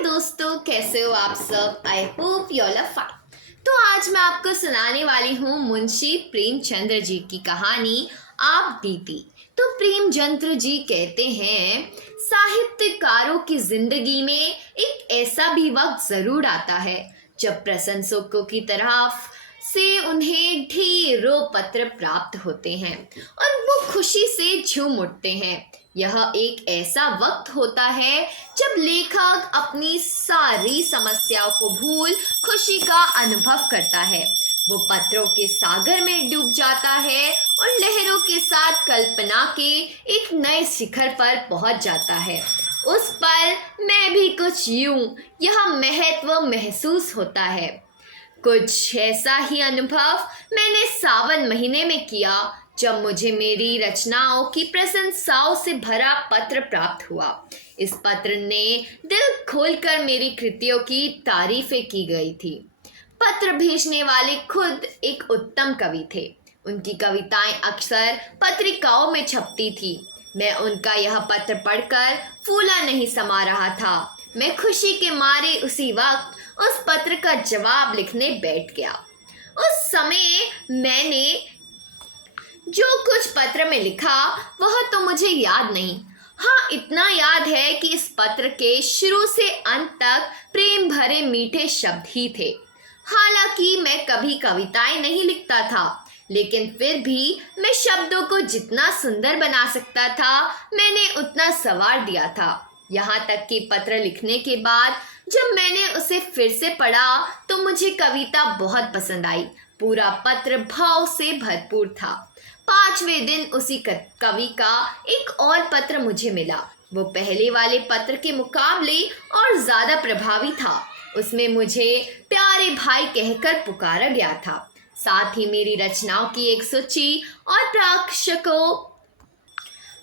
हाय दोस्तों, कैसे हो आप सब। I hope you all are fine. तो आज मैं आपको सुनाने वाली हूँ मुंशी प्रेमचंद्र जी की कहानी आप बीती। तो प्रेमचंद्र जी कहते हैं, साहित्यकारों की जिंदगी में एक ऐसा भी वक्त जरूर आता है जब प्रशंसकों की तरफ से उन्हें ढेरों पत्र प्राप्त होते हैं और वो खुशी से झूम उठते हैं। यह एक ऐसा वक्त होता है जब लेखक अपनी सारी समस्याओं को भूल खुशी का अनुभव करता है। वो पत्रों के सागर में डूब जाता है और लहरों के साथ कल्पना के एक नए शिखर पर पहुंच जाता है। उस पर मैं भी कुछ यूं यह महत्व महसूस होता है। कुछ ऐसा ही अनुभव मैंने सावन महीने में किया जब मुझे मेरी रचनाओं की प्रशंसाओं से भरा पत्र प्राप्त हुआ। इस पत्र ने दिल खोलकर मेरी कृतियों की तारीफें की गई थी। पत्र भेजने वाले खुद एक उत्तम कवि थे। उनकी कविताएं अक्सर पत्रिकाओं में छपती थी। मैं उनका यह पत्र पढ़कर फूला नहीं समा रहा था। मैं खुशी के मारे उसी वक्त उस पत्र का जवाब लिखने बैठ गया। उस समय मैंने जो कुछ पत्र में लिखा वह तो मुझे याद नहीं। हाँ, इतना याद है कि इस पत्र के शुरू से अंत तक प्रेम भरे मीठे शब्द ही थे। हालांकि मैं कभी कविताएं नहीं लिखता था, लेकिन फिर भी मैं शब्दों को जितना सुंदर बना सकता था मैंने उतना संवार दिया था। यहाँ तक कि पत्र लिखने के बाद जब मैंने उसे फिर से पढ़ा तो मुझे कविता बहुत पसंद आई। पूरा पत्र भाव से भरपूर था। 5वें दिन उसी कवि का एक और पत्र मुझे मिला। वो पहले वाले पत्र के मुकाबले और ज्यादा प्रभावी था। उसमें मुझे प्यारे भाई कहकर पुकारा गया था। साथ ही मेरी रचनाओं की एक सूची और प्रकाशकों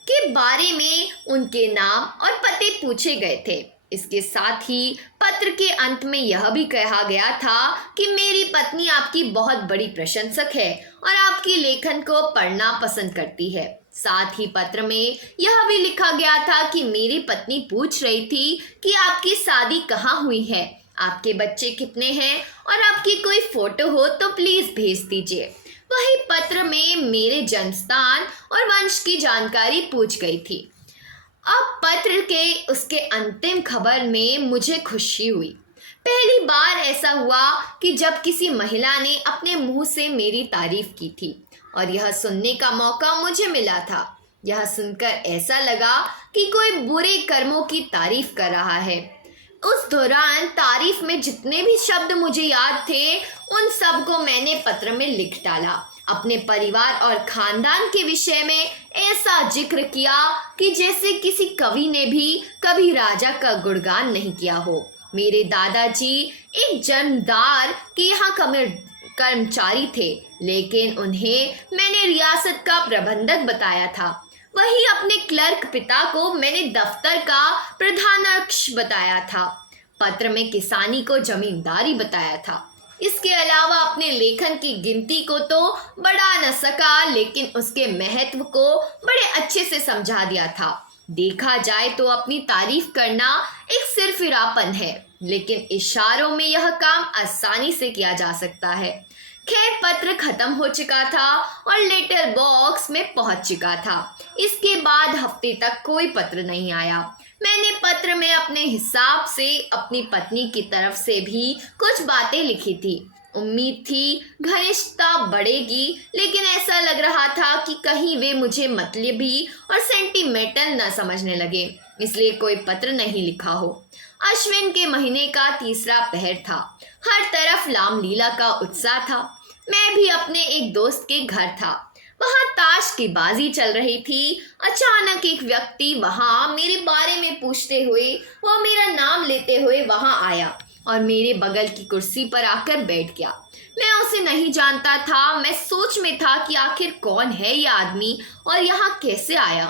के बारे में उनके नाम और पते पूछे गए थे। इसके साथ ही पत्र के अंत में यह भी कहा गया था कि मेरी पत्नी आपकी बहुत बड़ी प्रशंसक है और आपकी लेखन को पढ़ना पसंद करती है। साथ ही पत्र में यह भी लिखा गया था कि मेरी पत्नी पूछ रही थी कि आपकी शादी कहाँ हुई है, आपके बच्चे कितने हैं और आपकी कोई फोटो हो तो प्लीज भेज दीजिए। वही पत्र में मेरे जन्मस्थान और वंश की जानकारी पूछ गई थी। अब पत्र के उसके अंतिम खबर में मुझे खुशी हुई। पहली बार ऐसा हुआ कि जब किसी महिला ने अपने मुंह से मेरी तारीफ की थी और यह सुनने का मौका मुझे मिला था। यह सुनकर ऐसा लगा कि कोई बुरे कर्मों की तारीफ कर रहा है। उस दौरान तारीफ में जितने भी शब्द मुझे याद थे उन सब को मैंने पत्र में लिख डाला। अपने परिवार और खानदान के विषय में ऐसा जिक्र किया कि जैसे किसी कवि ने भी कभी राजा का गुणगान नहीं किया हो। मेरे दादाजी एक जमींदार के यहाँ कर्मचारी थे, लेकिन उन्हें मैंने रियासत का प्रबंधक बताया था। वहीं अपने क्लर्क पिता को मैंने दफ्तर का प्रधानाध्यक्ष बताया था। पत्र में किसानी को जमींदारी बताया था। इसके अलावा अपने लेखन की गिनती को तो बढ़ा न सका, लेकिन उसके महत्व को बड़े अच्छे से समझा दिया था। देखा जाए तो अपनी तारीफ करना एक सिरफिरापन है, लेकिन इशारों में यह काम आसानी से किया जा सकता है। खैर, पत्र खत्म हो चुका था और लेटर बॉक्स में पहुंच चुका था। इसके बाद हफ्ते तक कोई पत्र नहीं आया। मैंने पत्र में अपने हिसाब से अपनी पत्नी की तरफ से भी कुछ बातें लिखी थी। उम्मीद थी घनिष्ठता बढ़ेगी, लेकिन ऐसा लग रहा था कि कहीं वे मुझे मतलबी और सेंटिमेंटल न समझने लगे, इसलिए कोई पत्र नहीं लिखा हो। अश्विन के महीने का तीसरा पहर था। हर तरफ रामलीला का उत्साह था। मैं भी अपने एक दोस्त के घर था। वहां ताश की बाजी चल रही थी। अचानक एक व्यक्ति वहां मेरे बारे में पूछते हुए, वह मेरा नाम लेते हुए वहां आया और मेरे बगल की कुर्सी पर आकर बैठ गया। मैं उसे नहीं जानता था। मैं सोच में था कि आखिर कौन है यह आदमी और यहाँ कैसे आया।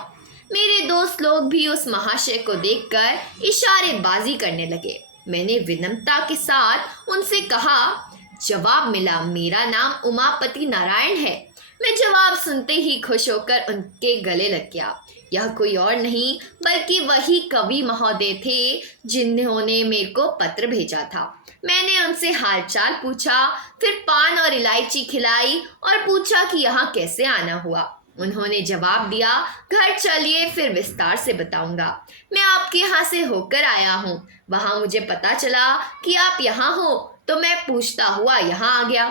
मेरे दोस्त लोग भी उस महाशय को देखकर इशारेबाजी करने लगे। मैंने विनम्रता के साथ उनसे कहा। जवाब मिला, मेरा नाम उमापति नारायण है। मैं जवाब सुनते ही खुश होकर उनके गले लग गया। यह कोई और नहीं बल्कि वही कवि महोदय थे जिन्होंने मेरे को पत्र भेजा था। मैंने उनसे हालचाल पूछा, फिर पान और इलायची खिलाई और पूछा कि यहाँ कैसे आना हुआ। उन्होंने जवाब दिया, घर चलिए फिर विस्तार से बताऊंगा। मैं आपके यहाँ से होकर आया हूँ। वहाँ मुझे पता चला कि आप यहाँ हो तो मैं पूछता हुआ यहाँ आ गया।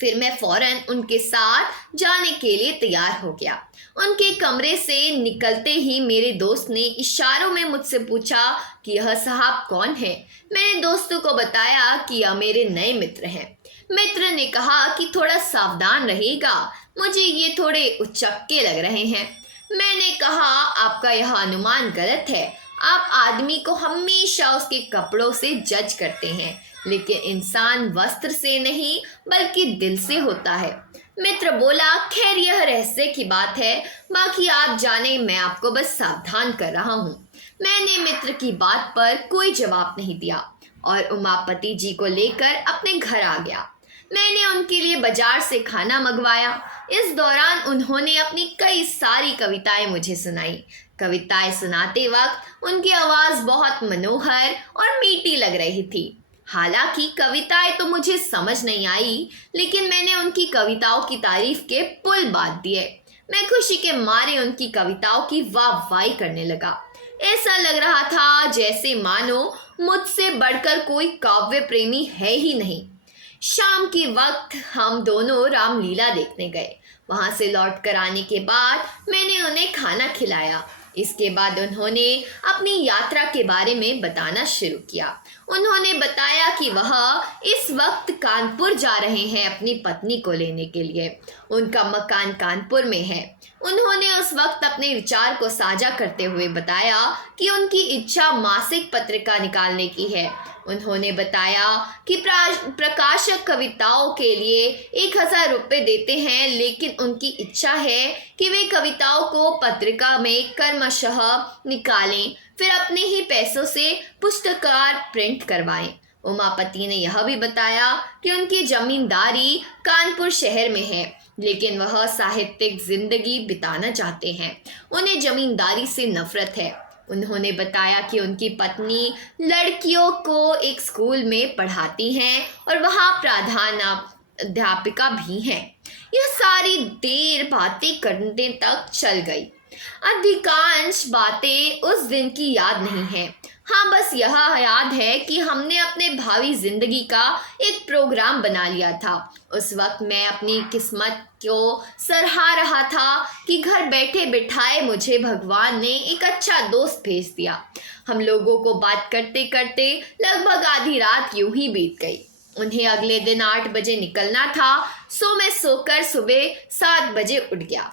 फिर मैं फौरन उनके साथ जाने के लिए तैयार हो गया। उनके कमरे से निकलते ही मेरे दोस्त ने इशारों में मुझसे पूछा कि यह साहब कौन है। मैंने दोस्तों को बताया कि यह मेरे नए मित्र हैं। मित्र ने कहा कि थोड़ा सावधान रहिएगा, मुझे ये थोड़े उचक्के लग रहे हैं। मैंने कहा, आपका यह अनुमान गलत है। आप आदमी को हमेशा उसके कपड़ों से जज करते हैं, लेकिन इंसान वस्त्र से नहीं बल्कि दिल से होता है। मित्र बोला, खैर यह रहस्य की बात है, बाकी आप जाने, मैं आपको बस सावधान कर रहा हूँ। मैंने मित्र की बात पर कोई जवाब नहीं दिया और उमापति जी को लेकर अपने घर आ गया। मैंने उनके लिए बाजार से खाना मंगवाया। इस दौरान उन्होंने अपनी कई सारी कविताएं मुझे सुनाई। कविताएं सुनाते वक्त उनकी आवाज़ बहुत मनोहर और मीठी लग रही थी। हालांकि कविताएं तो मुझे समझ नहीं आई, लेकिन मैंने उनकी कविताओं की तारीफ के पुल बांध दिए। मैं खुशी के मारे उनकी कविताओं की वाहवाही करने लगा। ऐसा लग रहा था जैसे मानो मुझसे बढ़कर कोई काव्य प्रेमी है ही नहीं। शाम के वक्त हम दोनों रामलीला देखने गए। वहां से लौट कर आने के बाद मैंने उन्हें खाना खिलाया। इसके बाद उन्होंने अपनी यात्रा के बारे में बताना शुरू किया। उन्होंने बताया कि वह इस वक्त कानपुर जा रहे हैं अपनी पत्नी को लेने के लिए। उनका मकान कानपुर में है। उन्होंने उस वक्त अपने विचार को साझा करते हुए बताया कि उनकी इच्छा मासिक पत्रिका निकालने की है। उन्होंने बताया कि प्रकाशक कविताओं के लिए 1000 रुपये देते हैं, लेकिन उनकी इच्छा है कि वे कविताओं को पत्रिका में क्रमशः निकालें, फिर अपने ही पैसों से पुस्तकार प्रिंट करवाएं। उमापति ने यह भी बताया कि उनकी जमींदारी कानपुर शहर में है, लेकिन वह साहित्यिक जिंदगी बिताना चाहते हैं। उन्हें जमींदारी से नफरत है। उन्होंने बताया कि उनकी पत्नी लड़कियों को एक स्कूल में पढ़ाती हैं और वहाँ प्रधानाध्यापिका भी हैं। यह सारी देर बातें करने तक चल गई। अधिकांश बातें उस दिन की याद नहीं है। हाँ, बस यह याद है कि हमने अपने भावी जिंदगी का एक प्रोग्राम बना लिया था। उस वक्त मैं अपनी किस्मत को सराह रहा था कि घर बैठे बिठाए मुझे भगवान ने एक अच्छा दोस्त भेज दिया। हम लोगों को बात करते करते लगभग आधी रात यूं ही बीत गई। उन्हें अगले दिन 8 बजे निकलना था, सो मैं सोकर सुबह 7 बजे उठ गया।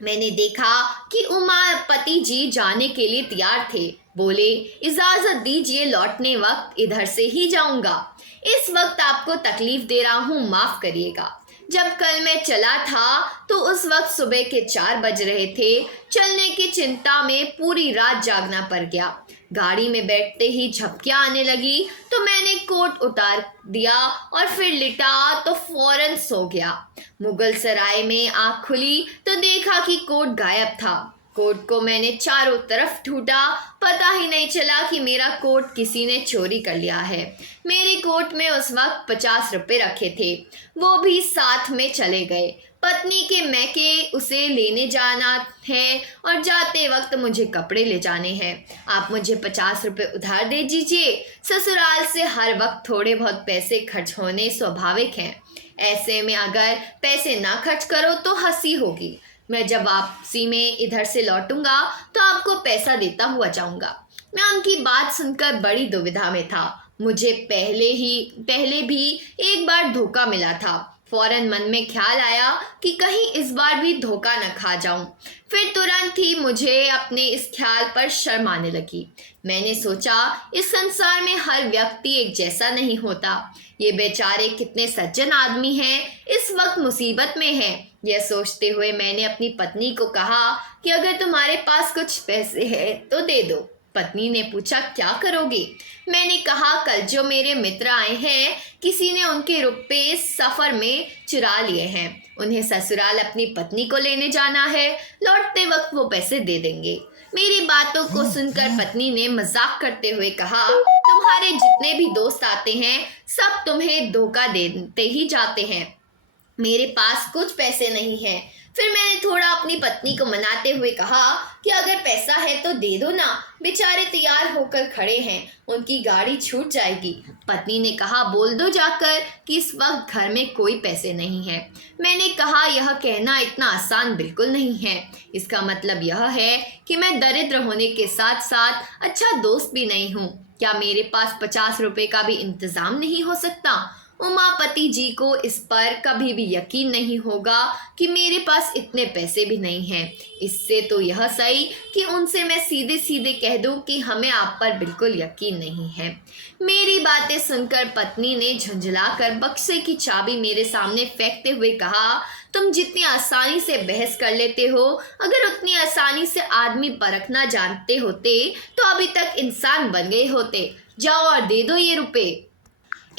मैंने देखा कि उमापति जी जाने के लिए तैयार थे। बोले, इजाज़त दीजिए, लौटने वक्त इधर से ही जाऊंगा। इस वक्त आपको तकलीफ दे रहा हूँ, माफ़ करिएगा। जब कल मैं चला था तो उस वक्त सुबह के 4 बज रहे थे। चलने की चिंता में पूरी रात जागना पड़ गया। गाड़ी में बैठते ही झपकियाँ आने लगी तो मैंने कोट उतार दिया और फिर लिटा तो फौरन सो गया। मुगल सराय में आँख खुली तो देखा कि कोट गायब था। कोट को मैंने चारों तरफ ढूंढा, पता ही नहीं चला कि मेरा कोट किसी ने चोरी कर लिया है। मेरे कोट में उस वक्त 50 रुपये रखे थे, वो भी साथ में चले गए। पत्नी के मैके उसे लेने जाना है और जाते वक्त मुझे कपड़े ले जाने हैं। आप मुझे 50 रुपये उधार दे दीजिए। ससुराल से हर वक्त थोड़े बहुत पैसे खर्च होने स्वाभाविक हैं। ऐसे में अगर पैसे ना खर्च करो तो हंसी होगी। मैं जब वापसी में इधर से लौटूंगा तो आपको पैसा देता हुआ जाऊंगा। मैं उनकी बात सुनकर बड़ी दुविधा में था। मुझे पहले भी एक बार धोखा मिला था। फौरन मन में ख्याल आया कि कहीं इस बार भी धोखा न खा जाऊं। फिर तुरंत ही मुझे अपने इस ख्याल पर शर्म आने लगी। मैंने सोचा, इस संसार में हर व्यक्ति एक जैसा नहीं होता। ये बेचारे कितने सज्जन आदमी हैं, इस वक्त मुसीबत में हैं। यह सोचते हुए मैंने अपनी पत्नी को कहा कि अगर तुम्हारे पास कुछ पैसे हैं तो दे दो। पत्नी ने पूछा, क्या करोगे? मैंने कहा, कल जो मेरे मित्र आए हैं, किसी ने उनके रुपए सफर में चुरा लिए हैं। उन्हें ससुराल अपनी पत्नी को लेने जाना है। लौटते वक्त वो पैसे दे देंगे। मेरी बातों को सुनकर पत्नी ने मजाक करते हुए कहा, तुम्हारे जितने भी दोस्त आते हैं सब तुम्हें धोखा देते ही जाते हैं। मेरे पास कुछ पैसे नहीं हैं। फिर मैंने थोड़ा अपनी पत्नी को मनाते हुए कहा कि अगर पैसा है तो दे दो ना, बेचारे तैयार होकर खड़े हैं, उनकी गाड़ी छूट जाएगी। पत्नी ने कहा, बोल दो जाकर कि इस वक्त घर में कोई पैसे नहीं है। मैंने कहा, यह कहना इतना आसान बिल्कुल नहीं है। इसका मतलब यह है कि मैं दरिद्र होने के साथ साथ अच्छा दोस्त भी नहीं हूँ। क्या मेरे पास 50 रुपए का भी इंतजाम नहीं हो सकता? उमापति जी को इस पर कभी भी यकीन नहीं होगा कि मेरे पास इतने पैसे भी नहीं हैं। इससे तो यह सही कि उनसे मैं सीधे सीधे कह दूं कि हमें आप पर बिल्कुल यकीन नहीं है। मेरी बातें सुनकर पत्नी ने झुंझलाकर बक्से की चाबी मेरे सामने फेंकते हुए कहा, तुम जितनी आसानी से बहस कर लेते हो, अगर उतनी आसानी से आदमी परखना जानते होते तो अभी तक इंसान बन गए होते। जाओ और दे दो ये रुपए।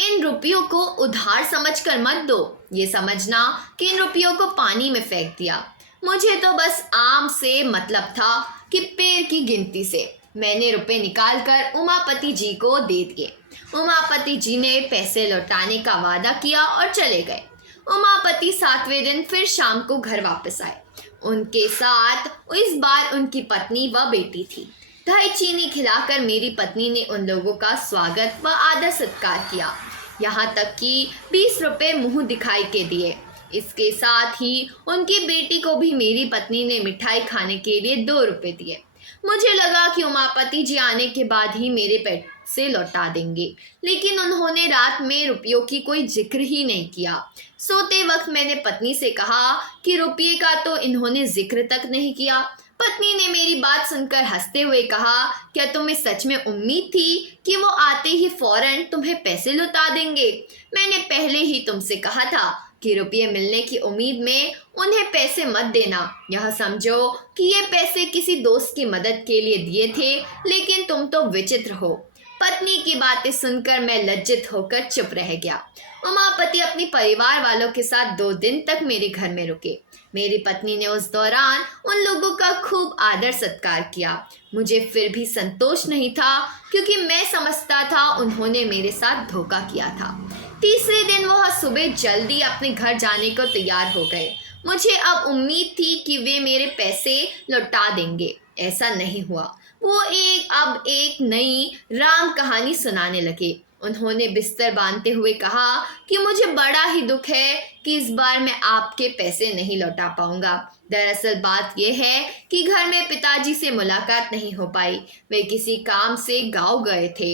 इन रुपयों को उधार समझकर मत दो। ये समझना कि इन रुपयों को पानी में फेंक दिया। मुझे तो बस आम से मतलब था कि पैर की गिनती से। मैंने रुपए निकालकर उमापति जी को दे दिए। उमापति जी ने पैसे लौटाने का वादा किया और चले गए। उमापति 7वें दिन फिर शाम को घर वापस आए। उनके साथ इस बार उनकी पत्नी व बेटी थी। दही चीनी खिलाकर मेरी पत्नी ने उन लोगों का स्वागत व आदर सत्कार किया, यहाँ तक कि 20 रुपये मुंह दिखाई के दिए। इसके साथ ही उनकी बेटी को भी मेरी पत्नी ने मिठाई खाने के लिए 2 रुपये दिए। मुझे लगा कि उमापति जी आने के बाद ही मेरे पैसे लौटा देंगे, लेकिन उन्होंने रात में रुपयों की कोई जिक्र ही नहीं किया। सोते वक्त मैंने पत्नी से कहा कि रुपये का तो इन्होंने जिक्र तक नहीं किया। पत्नी ने मेरी बात सुनकर हंसते हुए कहा, क्या तुम्हें सच में उम्मीद थी कि वो आते ही फौरन तुम्हें पैसे लौटा देंगे? मैंने पहले ही तुमसे कहा था कि रुपये मिलने की उम्मीद में उन्हें पैसे मत देना। यह समझो कि ये पैसे किसी दोस्त की मदद के लिए दिए थे, लेकिन तुम तो विचित्र हो। पत्नी की बातें सुनकर मैं लज्जित होकर चुप रह गया। उमापति अपनी परिवार वालों के साथ 2 दिन तक मेरे घर में रुके। मेरी पत्नी ने उस दौरान उन लोगों का खूब आदर सत्कार किया। मुझे फिर भी संतोष नहीं था, क्योंकि मैं समझता था उन्होंने मेरे साथ धोखा किया था। तीसरे दिन वह सुबह जल्दी अपने घर जाने को तैयार हो गए। मुझे अब उम्मीद थी कि वे मेरे पैसे लौटा देंगे। ऐसा नहीं हुआ। वो अब एक नई राम कहानी सुनाने लगे। उन्होंने बिस्तर बांधते हुए कहा कि मुझे बड़ा ही दुख है कि इस बार मैं आपके पैसे नहीं लौटा पाऊंगा। दरअसल बात यह है कि घर में पिताजी से मुलाकात नहीं हो पाई। वे किसी काम से गांव गए थे।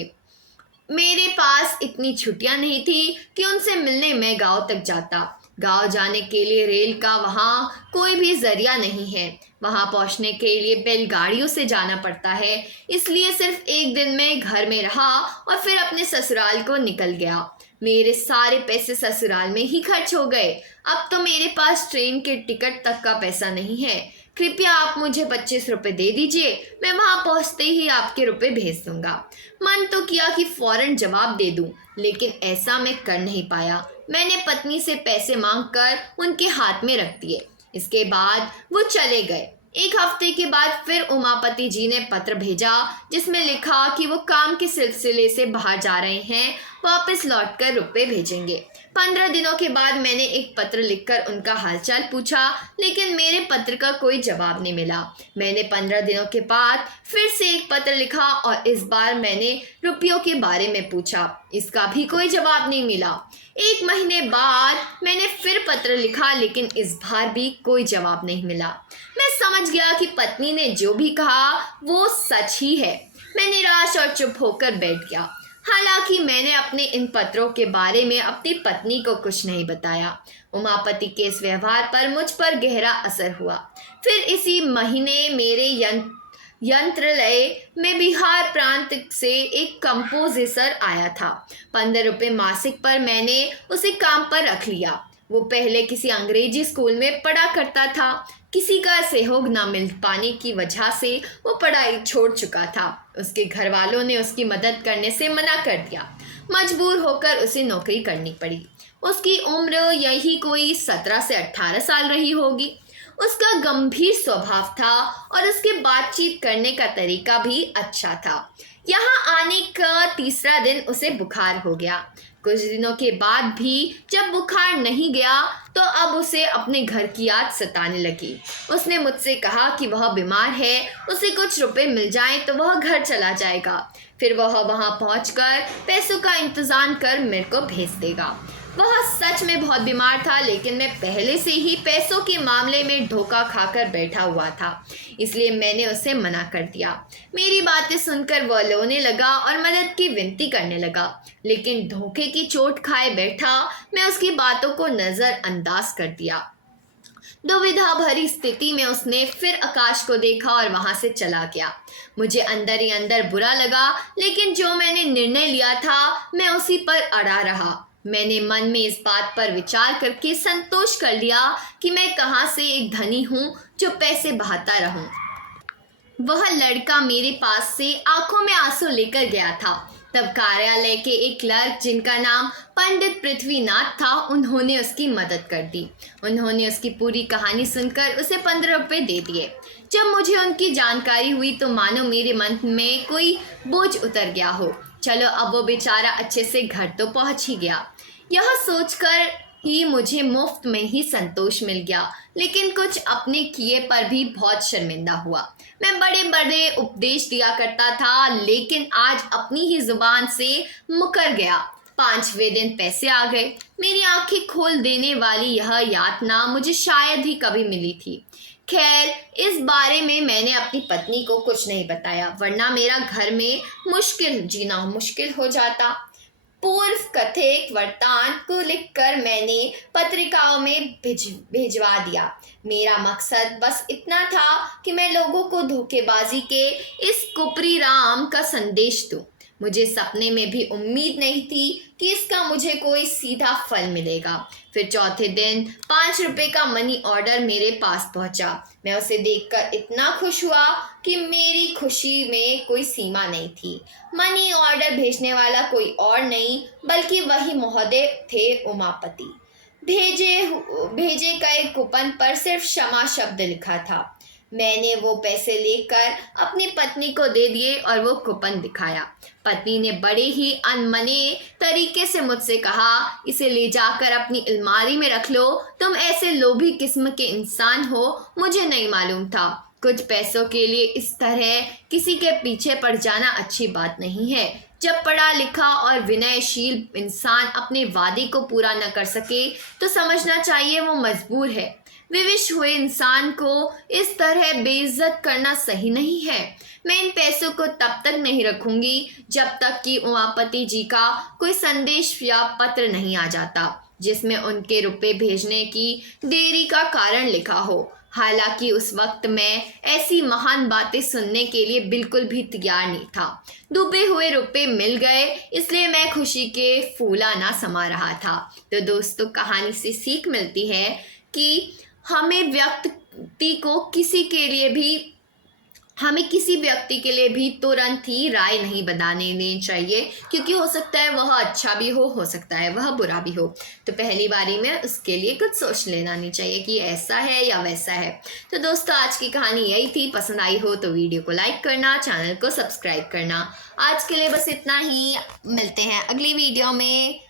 मेरे पास इतनी छुट्टियां नहीं थी कि उनसे मिलने मैं गांव तक जाता। गांव जाने के लिए रेल का वहाँ कोई भी जरिया नहीं है। वहाँ पहुँचने के लिए बैलगाड़ियों से जाना पड़ता है। इसलिए सिर्फ एक दिन में घर में रहा और फिर अपने ससुराल को निकल गया। मेरे सारे पैसे ससुराल में ही खर्च हो गए। अब तो मेरे पास ट्रेन के टिकट तक का पैसा नहीं है। कृपया आप मुझे 25 रुपये दे दीजिए। मैं वहाँ पहुँचते ही आपके रुपए भेज दूंगा। मन तो किया कि फौरन जवाब दे दूं, लेकिन ऐसा मैं कर नहीं पाया। मैंने पत्नी से पैसे मांगकर उनके हाथ में रख दिए। इसके बाद वो चले गए। 1 हफ्ते के बाद फिर उमापति जी ने पत्र भेजा, जिसमें लिखा कि वो काम के सिलसिले से बाहर जा रहे हैं, वापस लौटकर रुपए भेजेंगे। 15 दिनों के बाद मैंने एक पत्र लिखकर उनका हालचाल पूछा, लेकिन मेरे पत्र का कोई जवाब नहीं मिला। मैंने 15 दिनों के बाद फिर से एक पत्र लिखा और इस बार मैंने रुपयों के बारे में पूछा। इसका भी कोई जवाब नहीं मिला। 1 महीने बाद मैंने फिर पत्र लिखा, लेकिन इस बार भी कोई जवाब नहीं मिला। मैं समझ गया कि पत्नी ने जो भी कहा वो सच ही है। मैं निराश और चुप होकर बैठ गया। हालांकि मैंने अपने इन पत्रों के बारे में अपनी पत्नी को कुछ नहीं बताया। उमापति के इस व्यवहार पर मुझ पर गहरा असर हुआ। फिर इसी महीने मेरे यंत्रालय में बिहार प्रांत से एक कंपोजिटर आया था। 15 रुपये मासिक पर मैंने उसे काम पर रख लिया। वो पहले किसी अंग्रेजी स्कूल में पढ़ा करता था। किसी का सहयोग न मिल पाने की वजह से वो पढ़ाई छोड़ चुका था। उसके घर वालों ने उसकी मदद करने से मना कर दिया। मजबूर होकर उसे नौकरी करनी पड़ी। उसकी उम्र यही कोई 17 से 18 साल रही होगी। उसका गंभीर स्वभाव था और उसके बातचीत करने का तरीका भी अच्छा था। यहाँ आने का तीसरा दिन उसे बुखार हो गया। कुछ दिनों के बाद भी जब बुखार नहीं गया तो अब उसे अपने घर की याद सताने लगी। उसने मुझसे कहा कि वह बीमार है, उसे कुछ रुपए मिल जाएं तो वह घर चला जाएगा। फिर वह वहां पहुंचकर पैसों का इंतजाम कर मेरे को भेज देगा। वह सच में बहुत बीमार था, लेकिन मैं पहले से ही पैसों के मामले में धोखा खाकर बैठा हुआ था, इसलिए मैंने उसे मना कर दिया। मेरी बातें सुनकर वह रोने लगा और मदद की विनती करने लगा, लेकिन धोखे की चोट खाए बैठा मैं उसकी बातों को नज़रअंदाज कर दिया। दुविधा भरी स्थिति में उसने फिर आकाश को देखा और वहां से चला गया। मुझे अंदर ही अंदर बुरा लगा, लेकिन जो मैंने निर्णय लिया था मैं उसी पर अड़ा रहा। मैंने मन में इस बात पर विचार करके संतोष कर लिया कि मैं कहाँ से एक धनी हूँ जो पैसे बहाता रहूं। वह लड़का मेरे पास से आंखों में आंसू लेकर गया था। तब कार्यालय के एक क्लर्क जिनका नाम पंडित पृथ्वीनाथ था, उन्होंने उसकी मदद कर दी। उन्होंने उसकी पूरी कहानी सुनकर उसे 15 रुपये दे दिए। जब मुझे उनकी जानकारी हुई तो मानो मेरे मन में कोई बोझ उतर गया हो। चलो अब वो बेचारा अच्छे से घर तो पहुंच ही गया। यह सोचकर ही मुझे मुफ्त में ही संतोष मिल गया, लेकिन कुछ अपने किए पर भी बहुत शर्मिंदा हुआ। मैं बड़े बड़े उपदेश दिया करता था, लेकिन आज अपनी ही जुबान से मुकर गया। 5वें दिन पैसे आ गए। मेरी आंखें खोल देने वाली यह यातना मुझे शायद ही कभी मिली थी। खैर, इस बारे में मैंने अपनी पत्नी को कुछ नहीं बताया, वरना मेरा घर में जीना मुश्किल हो जाता। पूर्व कथित वृत्तांत को लिखकर मैंने पत्रिकाओं में भिजवा दिया। मेरा मकसद बस इतना था कि मैं लोगों को धोखेबाजी के इस कुपरी राम का संदेश दूं। मुझे सपने में भी उम्मीद नहीं थी कि इसका मुझे कोई सीधा फल मिलेगा। फिर चौथे दिन 5 रुपए का मनी ऑर्डर मेरे पास पहुंचा। मैं उसे देखकर इतना खुश हुआ कि मेरी खुशी में कोई सीमा नहीं थी। मनी ऑर्डर भेजने वाला कोई और नहीं बल्कि वही महोदय थे, उमापति। भेजे गए कूपन पर सिर्फ क्षमा शब्द लिखा था। मैंने वो पैसे लेकर अपनी पत्नी को दे दिए और वो कूपन दिखाया। पत्नी ने बड़े ही अनमने तरीके से मुझसे कहा, इसे ले जाकर अपनी अलमारी में रख लो। तुम ऐसे लोभी किस्म के इंसान हो, मुझे नहीं मालूम था। कुछ पैसों के लिए इस तरह किसी के पीछे पड़ जाना अच्छी बात नहीं है। जब पढ़ा लिखा और विनयशील इंसान अपने वादे को पूरा न कर सके तो समझना चाहिए वो मजबूर है। विवश हुए इंसान को इस तरह बेइज्जत करना सही नहीं है। मैं इन पैसों को तब तक नहीं रखूंगी जब तक कि उमापति जी का कोई संदेश या पत्र नहीं आ जाता जिसमें उनके रुपए भेजने की देरी का कारण लिखा हो। हालांकि उस वक्त मैं ऐसी महान बातें सुनने के लिए बिल्कुल भी तैयार नहीं था। डूबे हुए रुपए मिल गए, इसलिए मैं खुशी के फूला ना समा रहा था। तो दोस्तों, कहानी से सीख मिलती है कि हमें किसी व्यक्ति के लिए भी तुरंत ही राय नहीं बताने देनी चाहिए, क्योंकि हो सकता है वह अच्छा भी हो सकता है वह बुरा भी हो। तो पहली बारी में उसके लिए कुछ सोच लेना नहीं चाहिए कि ऐसा है या वैसा है। तो दोस्तों, आज की कहानी यही थी। पसंद आई हो तो वीडियो को लाइक करना, चैनल को सब्सक्राइब करना। आज के लिए बस इतना ही। मिलते हैं अगली वीडियो में।